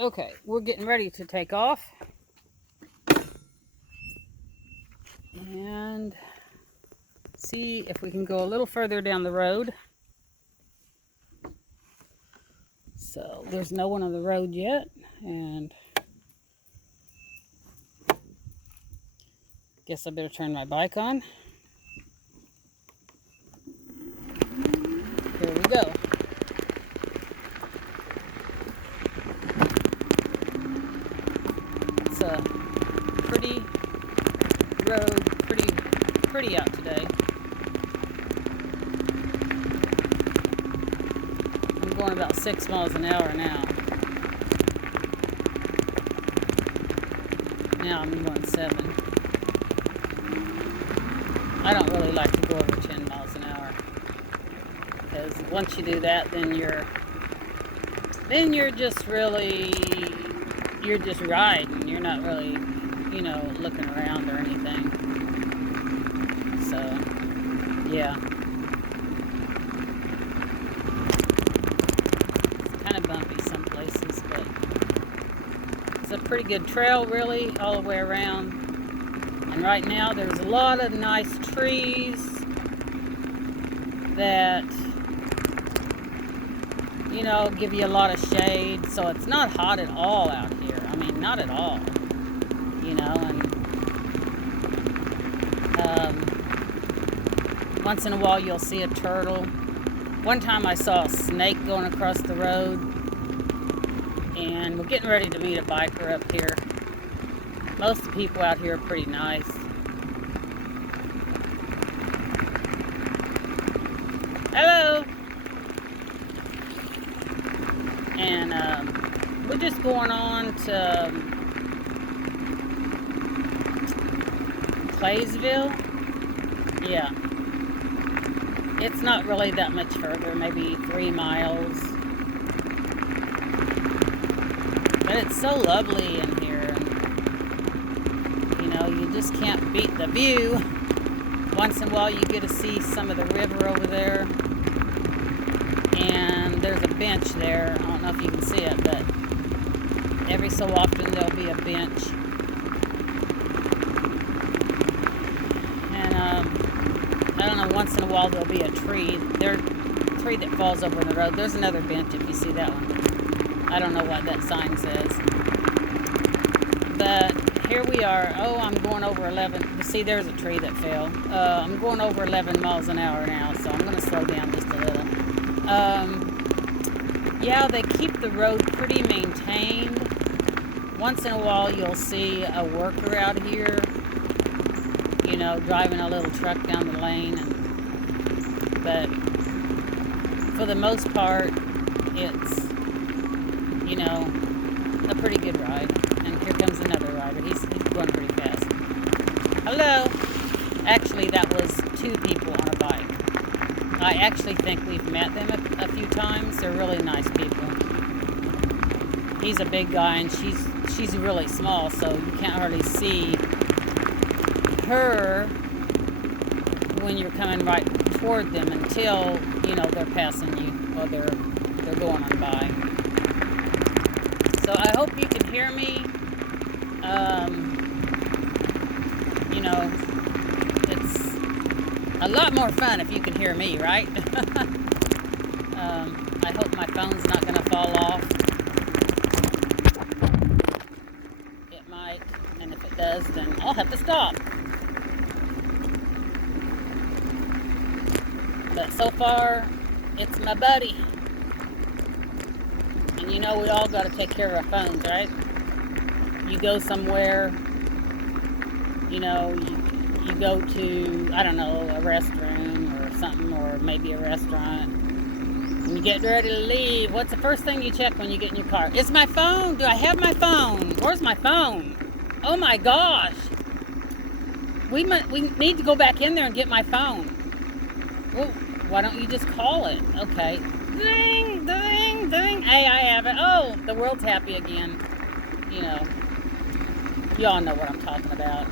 Okay, we're getting ready to take off. And see if we can go a little further down the road. So there's no one on the road yet, and guess I better turn my bike on. Here we go. It's a pretty road, pretty out today. I'm going about 6 miles an hour now. Now I'm going 7. I don't really like to go over 10 miles an hour, because once you do that, then you're just riding. You're not really, looking around or anything. So, yeah. It's kind of bumpy some places, but it's a pretty good trail, really, all the way around. And right now, there's a lot of nice trees that, give you a lot of shade. So it's not hot at all out here. I mean, not at all. And once in a while you'll see a turtle. One time I saw a snake going across the road. And we're getting ready to meet a biker up here. Most of the people out here are pretty nice. Hello! And we're just going on to Claysville. Yeah. It's not really that much further, maybe 3 miles. But it's so lovely in here. You just can't beat the view. Once in a while you get to see some of the river over there. And there's a bench there. I don't know if you can see it, but every so often there'll be a bench. And I don't know, once in a while there'll be a tree. There's a tree that falls over the road. There's another bench if you see that one. I don't know what that sign says. But here we are. Oh, I'm going over 11. See, there's a tree that fell. I'm going over 11 miles an hour now, so I'm going to slow down just a little. Yeah, they keep the road pretty maintained. Once in a while, you'll see a worker out here, driving a little truck down the lane. But for the most part, it's, a pretty good ride. And here comes another rider. He's going pretty fast. Hello. Actually, that was 2 people on a bike. I actually think we've met them a few times. They're really nice people. He's a big guy and she's really small, so you can't hardly see her when you're coming right toward them until, they're passing you or they're going on by. So I hope you can hear me. It's a lot more fun if you can hear me, right? I hope my phone's not going to fall off. It might, and if it does, then I'll have to stop. But so far, it's my buddy. And we all got to take care of our phones, right? You go somewhere, you go to, I don't know, a restroom or something, or maybe a restaurant. When you get ready to leave, what's the first thing you check when you get in your car? Is my phone? Do I have my phone? Where's my phone? Oh my gosh. We need to go back in there and get my phone. Well, why don't you just call it? Okay. Ding, ding, ding. Hey, I have it. Oh, the world's happy again. Y'all know what I'm talking about.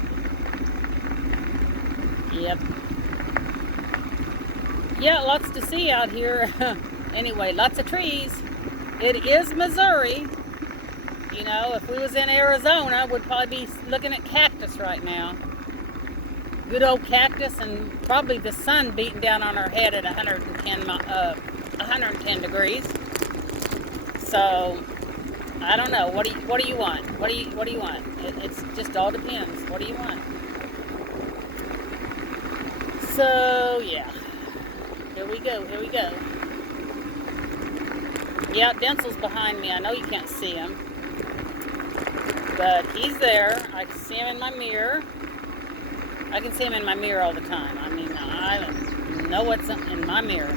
Yep. Yeah, lots to see out here. Anyway, lots of trees. It is Missouri. You know, if we was in Arizona, we'd probably be looking at cactus right now. Good old cactus, and probably the sun beating down on our head at 110 degrees. So I don't know. What do you want? What do you want? It's just all depends. What do you want? So yeah, here we go. Yeah, Denzel's behind me. I know you can't see him, but he's there. I can see him in my mirror. I can see him in my mirror all the time. I mean, I know what's in my mirror.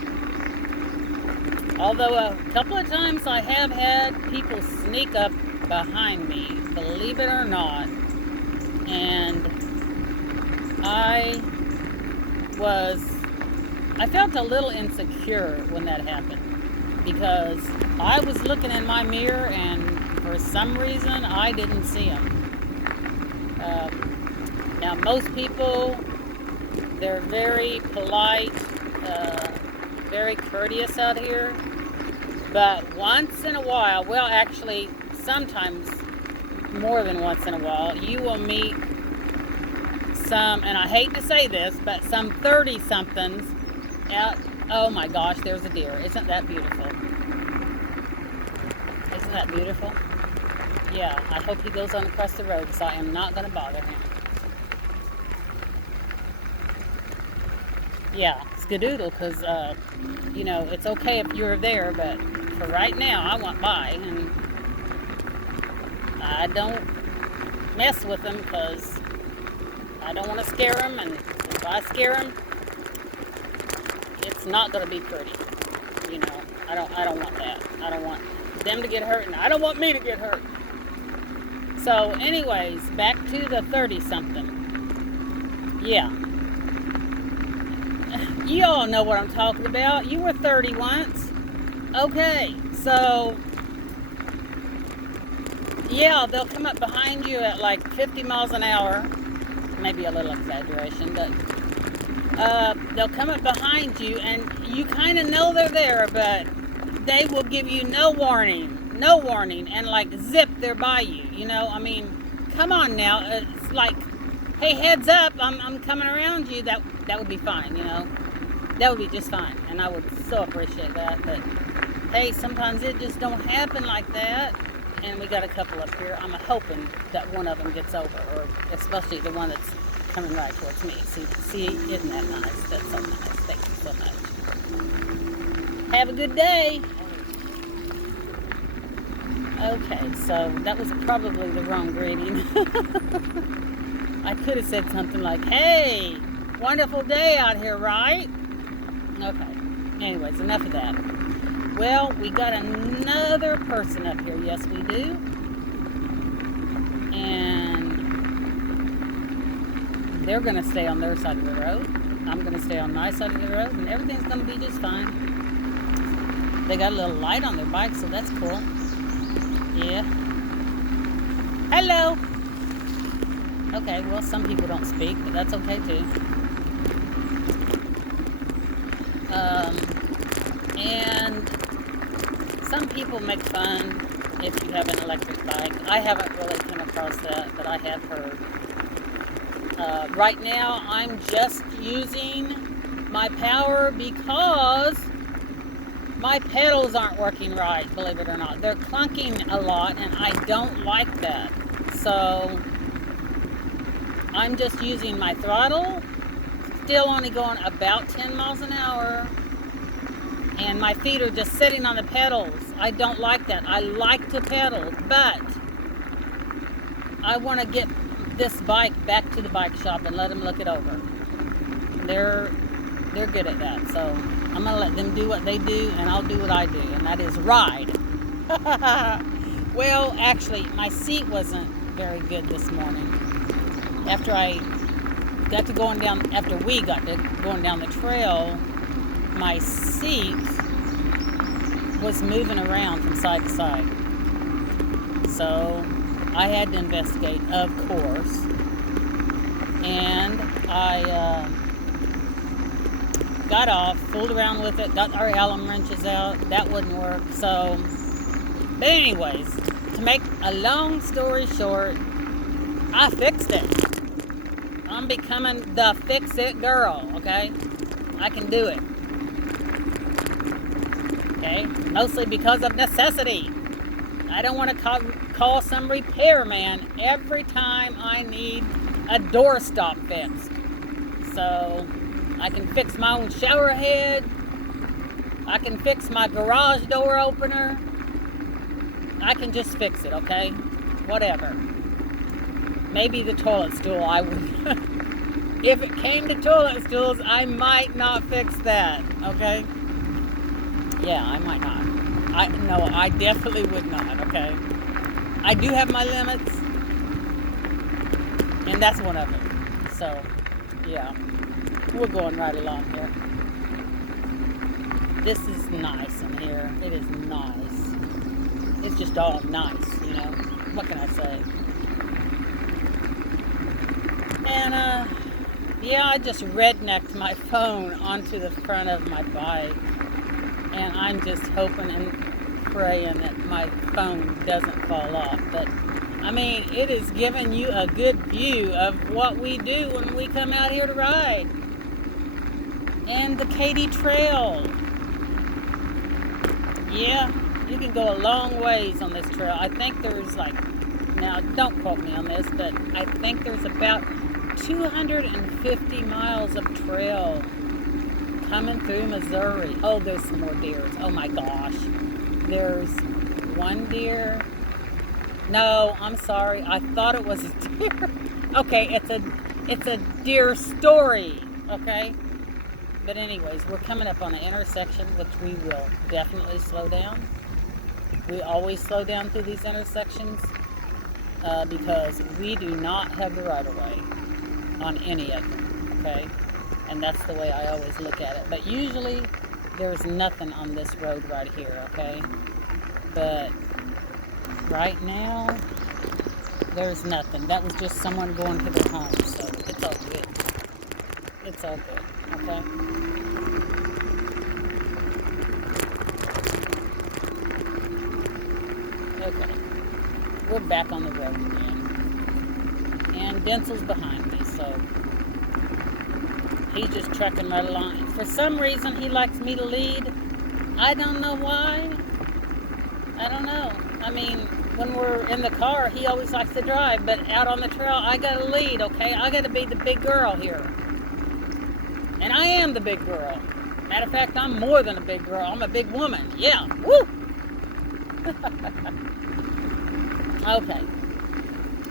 Although a couple of times I have had people sneak up behind me, believe it or not, and I felt a little insecure when that happened, because I was looking in my mirror and for some reason I didn't see him. Now most people, they're very polite, very courteous out here, but once in a while, well actually sometimes more than once in a while, you will meet some, and I hate to say this, but some 30-somethings out. Oh my gosh, there's a deer. Isn't that beautiful? Isn't that beautiful? Yeah, I hope he goes on across the road, because I am not going to bother him. Yeah, skedoodle, because, you know, it's okay if you're there, but for right now, I want by, and I don't mess with them, because I don't want to scare them, and if I scare them, it's not going to be pretty. You know, I don't want that. I don't want them to get hurt, and I don't want me to get hurt. So, anyways, back to the 30-something. Yeah. You all know what I'm talking about. You were 30 once. Okay, so yeah, they'll come up behind you at like 50 miles an hour. Maybe a little exaggeration, but they'll come up behind you, and you kind of know they're there, but they will give you no warning, and like zip, they're by you. You know, I mean, come on now. It's like, hey, heads up, I'm coming around you. That would be fine. You know, that would be just fine, and I would so appreciate that. But hey, sometimes it just don't happen like that. And we got a couple up here. I'm hoping that one of them gets over, or especially the one that's coming right towards me. See, isn't that nice? That's so nice. Thank you so much. Have a good day. Okay, so that was probably the wrong greeting. I could have said something like, hey, wonderful day out here, right? Okay. Anyways, enough of that. Well, we got another person up here. Yes, we do. And they're going to stay on their side of the road. I'm going to stay on my side of the road, and everything's going to be just fine. They got a little light on their bike, so that's cool. Yeah. Hello. Okay, well, some people don't speak, but that's okay, too. And some people make fun if you have an electric bike. I haven't really come across that, but I have heard. Right now, I'm just using my power because my pedals aren't working right, believe it or not. They're clunking a lot, and I don't like that. So I'm just using my throttle, still only going about 10 miles an hour. And my feet are just sitting on the pedals. I don't like that. I like to pedal, but I want to get this bike back to the bike shop and let them look it over. They're good at that, so I'm gonna let them do what they do, and I'll do what I do, and that is ride. Well, actually, my seat wasn't very good this morning. After we got to going down the trail, my seat was moving around from side to side. So I had to investigate, of course. And I got off, fooled around with it, got our Allen wrenches out. That wouldn't work. So, but anyways, to make a long story short, I fixed it. I'm becoming the fix-it girl, okay? I can do it. Okay? Mostly because of necessity. I don't want to call some repairman every time I need a doorstop fixed. So, I can fix my own shower head. I can fix my garage door opener. I can just fix it, okay? Whatever. Maybe the toilet stool, I would. If it came to toilet stools, I might not fix that, okay? Yeah, I might not. I definitely would not, okay? I do have my limits, and that's one of them. So, yeah, we're going right along here. This is nice in here. It is nice. It's just all nice, you know? What can I say? And, yeah, I just rednecked my phone onto the front of my bike. And I'm just hoping and praying that my phone doesn't fall off. But, I mean, it is giving you a good view of what we do when we come out here to ride. And the Katy Trail. Yeah, you can go a long ways on this trail. I think there's now don't quote me on this, but I think there's about 250 miles of trail coming through Missouri. Oh, there's some more deers. Oh my gosh. There's one deer. No, I'm sorry. I thought it was a deer. Okay, it's a deer story. Okay? But anyways, we're coming up on an intersection which we will definitely slow down. We always slow down through these intersections because we do not have the right of way on any of them. Okay? And that's the way I always look at it. But usually, there's nothing on this road right here, okay? But right now, there's nothing. That was just someone going to their home, so it's all good. It's all good, okay? Okay. We're back on the road again. And Denzel's behind me, so he's just trucking right along. For some reason, he likes me to lead. I don't know why. I don't know. I mean, when we're in the car, he always likes to drive, but out on the trail, I gotta lead, okay? I gotta be the big girl here. And I am the big girl. Matter of fact, I'm more than a big girl. I'm a big woman. Yeah. Woo! Okay.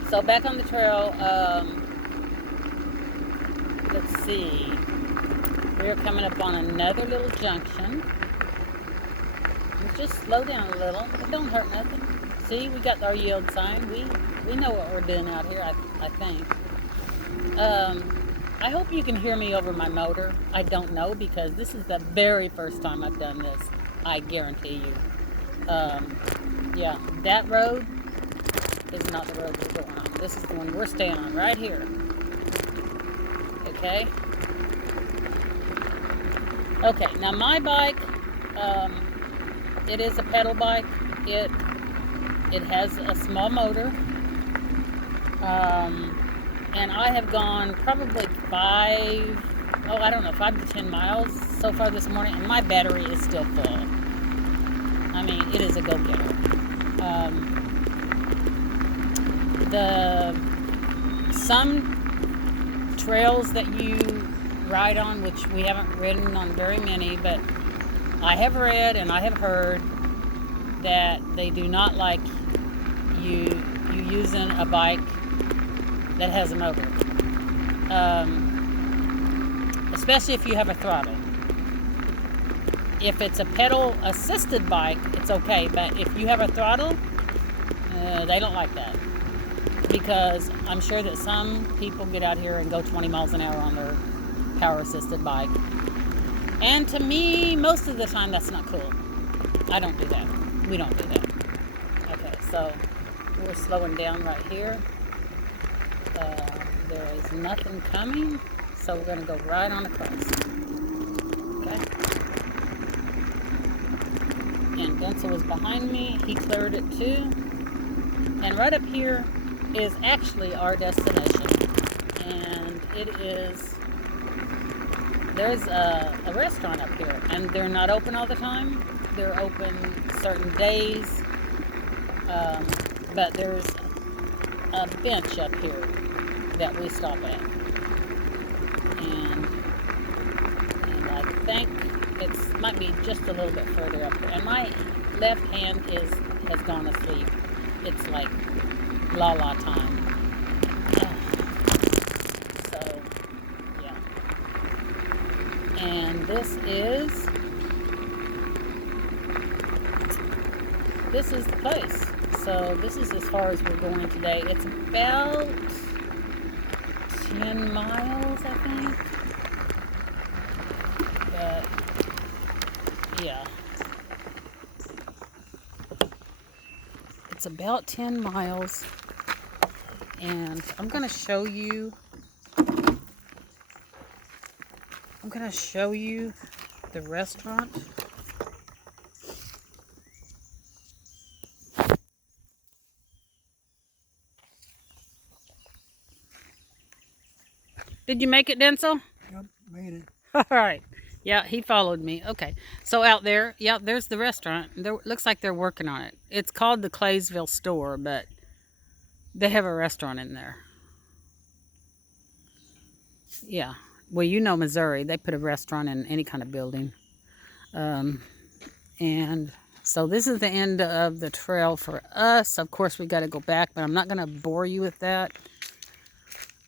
So back on the trail, let's see. We're coming up on another little junction. Let's just slow down a little. It don't hurt nothing. See, we got our yield sign. We know what we're doing out here, I think. I hope you can hear me over my motor. I don't know because this is the very first time I've done this. I guarantee you. Yeah, that road is not the road we're going on. This is the one we're staying on right here. Okay. Okay, now my bike, it is a pedal bike. It has a small motor. And I have gone probably 5 to 10 miles so far this morning, and my battery is still full. I mean, it is a go-getter. Some trails that you ride on, which we haven't ridden on very many, but I have read and I have heard that they do not like you using a bike that has a motor, especially if you have a throttle. If it's a pedal assisted bike, it's okay, but if you have a throttle, they don't like that, because I'm sure that some people get out here and go 20 miles an hour on their power assisted bike, and to me, most of the time, that's not cool. I don't do that. We don't do that. Okay, so we're slowing down right here. There is nothing coming, so we're going to go right on across. Okay. And Denzel was behind me. He cleared it too. And right up here is actually our destination. And there's a restaurant up here. And they're not open all the time. They're open certain days. But there's a bench up here that we stop at. And I think it might be just a little bit further up there. And my left hand has gone asleep. It's like la la time. So yeah. And this is the place. So this is as far as we're going today. It's about 10 miles, I think. But yeah. It's about 10 miles. And I'm going to show you the restaurant. Did you make it, Denzel? Yep, made it. All right. Yeah, he followed me. Okay. So out there, yeah, there's the restaurant. There looks like they're working on it. It's called the Claysville Store, but they have a restaurant in there. Yeah. Well, you know Missouri. They put a restaurant in any kind of building. And so this is the end of the trail for us. Of course, we got to go back, but I'm not going to bore you with that.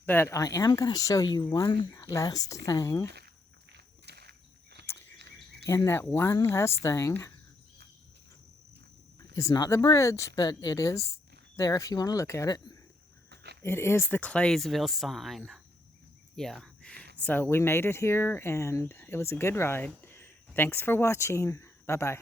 But I am going to show you one last thing. And that one last thing is not the bridge, but it is there if you want to look at it. It is the Claysville sign. Yeah. So we made it here, and it was a good ride. Thanks for watching. Bye-bye.